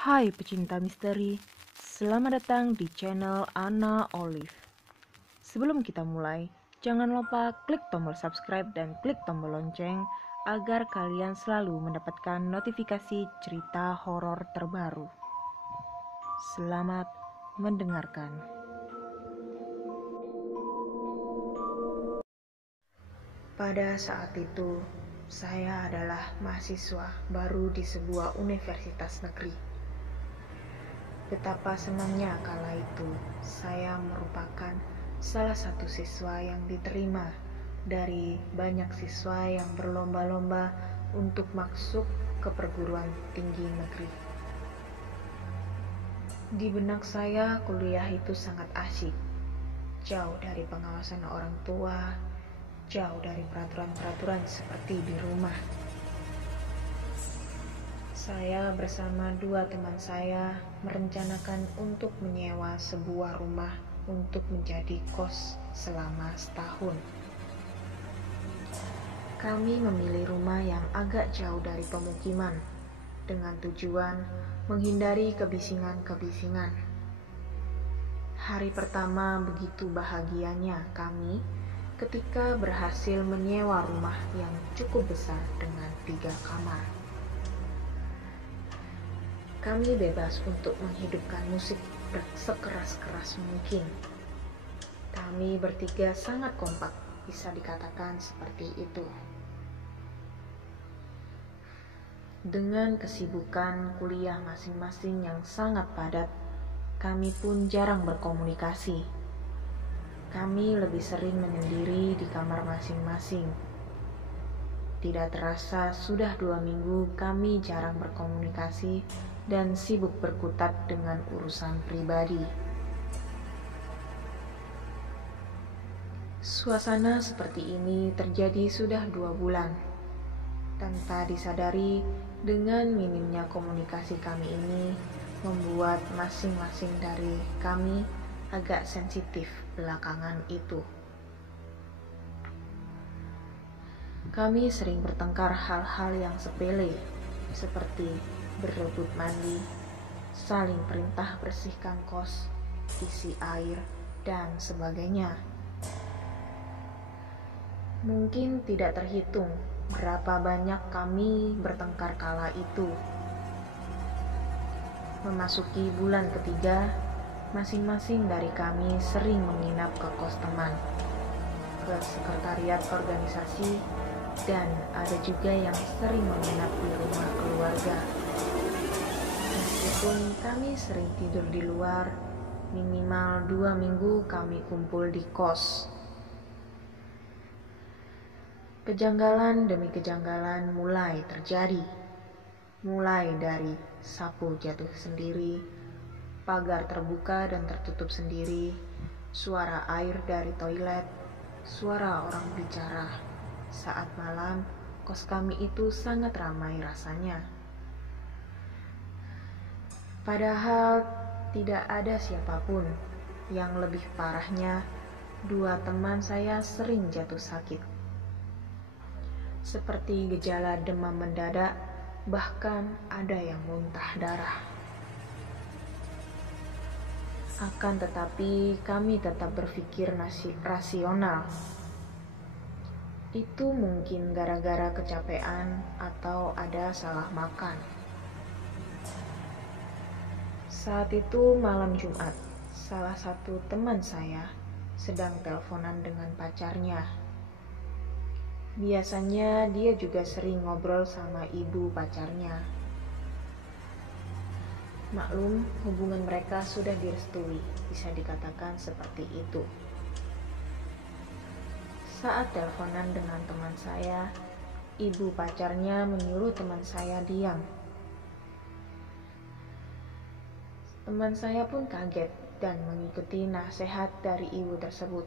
Hai pecinta misteri, selamat datang di channel Anna Olive. Sebelum kita mulai, jangan lupa klik tombol subscribe dan klik tombol lonceng agar kalian selalu mendapatkan notifikasi cerita horor terbaru. Selamat mendengarkan. Pada saat itu, saya adalah mahasiswa baru di sebuah universitas negeri. Betapa senangnya kala itu saya merupakan salah satu siswa yang diterima dari banyak siswa yang berlomba-lomba untuk masuk ke perguruan tinggi negeri. Di benak saya, kuliah itu sangat asyik, jauh dari pengawasan orang tua, jauh dari peraturan-peraturan seperti di rumah. Saya bersama dua teman saya merencanakan untuk menyewa sebuah rumah untuk menjadi kos selama setahun. Kami memilih rumah yang agak jauh dari pemukiman dengan tujuan menghindari kebisingan-kebisingan. Hari pertama begitu bahagianya kami ketika berhasil menyewa rumah yang cukup besar dengan 3 kamar. Kami bebas untuk menghidupkan musik sekeras-keras mungkin. Kami bertiga sangat kompak, bisa dikatakan seperti itu. Dengan kesibukan kuliah masing-masing yang sangat padat, kami pun jarang berkomunikasi. Kami lebih sering menyendiri di kamar masing-masing. Tidak terasa sudah 2 minggu kami jarang berkomunikasi dan sibuk berkutat dengan urusan pribadi. Suasana seperti ini terjadi sudah 2 bulan. Tanpa disadari, dengan minimnya komunikasi kami ini membuat masing-masing dari kami agak sensitif belakangan itu. Kami sering bertengkar hal-hal yang sepele, seperti berebut mandi, saling perintah bersihkan kos, isi air, dan sebagainya. Mungkin tidak terhitung berapa banyak kami bertengkar kala itu. Memasuki bulan ketiga, masing-masing dari kami sering menginap ke kos teman, ke sekretariat organisasi, dan ada juga yang sering menginap di rumah keluarga. Meskipun kami sering tidur di luar, minimal 2 minggu kami kumpul di kos. Kejanggalan demi kejanggalan mulai terjadi. Mulai dari sapu jatuh sendiri, pagar terbuka dan tertutup sendiri, suara air dari toilet, suara orang bicara. Saat malam, kos kami itu sangat ramai rasanya. Padahal tidak ada siapapun. Yang lebih parahnya, 2 teman saya sering jatuh sakit. Seperti gejala demam mendadak, bahkan ada yang muntah darah. Akan tetapi kami tetap berpikir rasional. Itu mungkin gara-gara kecapean atau ada salah makan. Saat itu malam Jumat, salah satu teman saya sedang teleponan dengan pacarnya. Biasanya dia juga sering ngobrol sama ibu pacarnya. Maklum, hubungan mereka sudah direstui, bisa dikatakan seperti itu. Saat teleponan dengan teman saya, ibu pacarnya menyuruh teman saya diam. Teman saya pun kaget dan mengikuti nasihat dari ibu tersebut.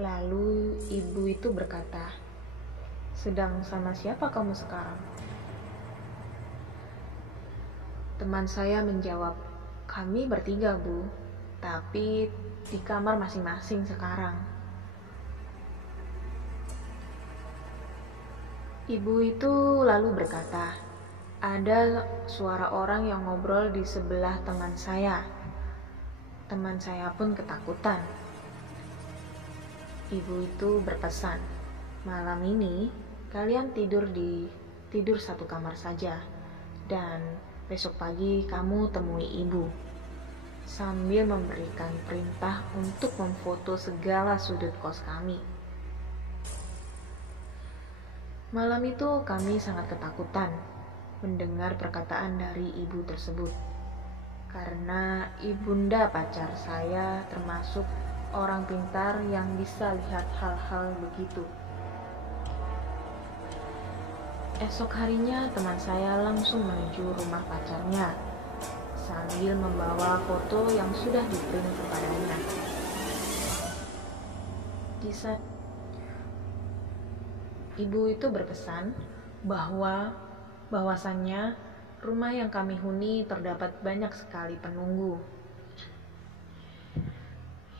Lalu ibu itu berkata, "Sedang sama siapa kamu sekarang?" Teman saya menjawab, "Kami bertiga, Bu, tapi di kamar masing-masing sekarang." Ibu itu lalu berkata, Ada suara orang yang ngobrol di sebelah teman saya. Teman saya pun ketakutan. Ibu itu berpesan, "Malam ini kalian tidur satu kamar saja, dan besok pagi kamu temui ibu," sambil memberikan perintah untuk memfoto segala sudut kos kami. Malam itu kami sangat ketakutan mendengar perkataan dari ibu tersebut, karena ibunda pacar saya termasuk orang pintar yang bisa lihat hal-hal begitu. Esok harinya teman saya langsung menuju rumah pacarnya sambil membawa foto yang sudah di-print kepadanya. Di saat ibu itu berpesan bahwasannya rumah yang kami huni terdapat banyak sekali penunggu.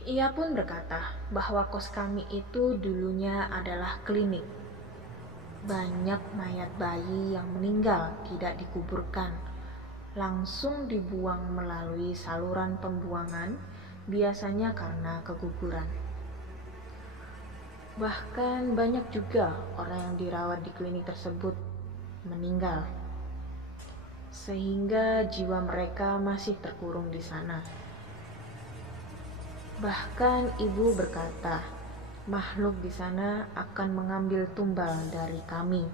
Ia pun berkata bahwa kos kami itu dulunya adalah klinik. Banyak mayat bayi yang meninggal tidak dikuburkan, langsung dibuang melalui saluran pembuangan, biasanya karena keguguran. Bahkan banyak juga orang yang dirawat di klinik tersebut meninggal, sehingga jiwa mereka masih terkurung di sana. Bahkan ibu berkata, makhluk di sana akan mengambil tumbal dari kami.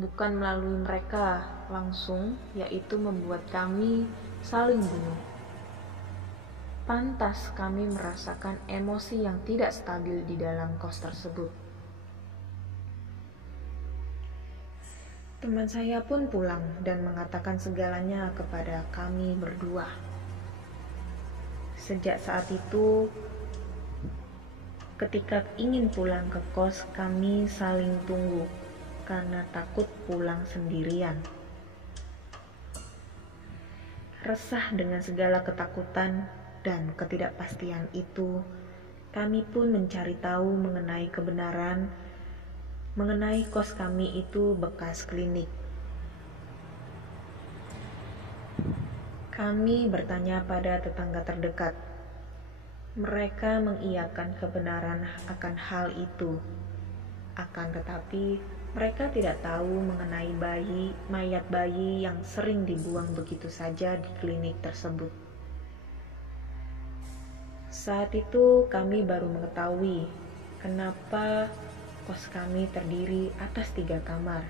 Bukan melalui mereka langsung, yaitu membuat kami saling bunuh. Pantas kami merasakan emosi yang tidak stabil di dalam kos tersebut. Teman saya pun pulang dan mengatakan segalanya kepada kami berdua. Sejak saat itu, ketika ingin pulang ke kos, kami saling tunggu karena takut pulang sendirian. Resah dengan segala ketakutan dan ketidakpastian itu, kami pun mencari tahu mengenai kebenaran mengenai kos kami itu bekas klinik. Kami bertanya pada tetangga terdekat. Mereka mengiyakan kebenaran akan hal itu. Akan tetapi, mereka tidak tahu mengenai mayat bayi yang sering dibuang begitu saja di klinik tersebut. Saat itu kami baru mengetahui kenapa kos kami terdiri atas 3 kamar,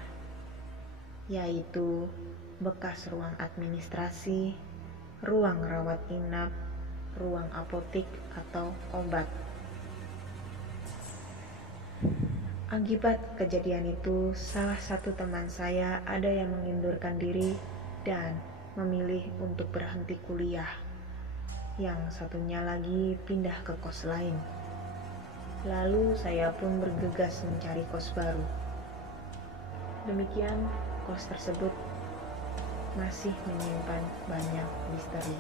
yaitu bekas ruang administrasi, ruang rawat inap, ruang apotik atau obat. Akibat kejadian itu, salah satu teman saya ada yang mengundurkan diri dan memilih untuk berhenti kuliah. Yang satunya lagi pindah ke kos lain. Lalu saya pun bergegas mencari kos baru. Demikian, kos tersebut masih menyimpan banyak misteri.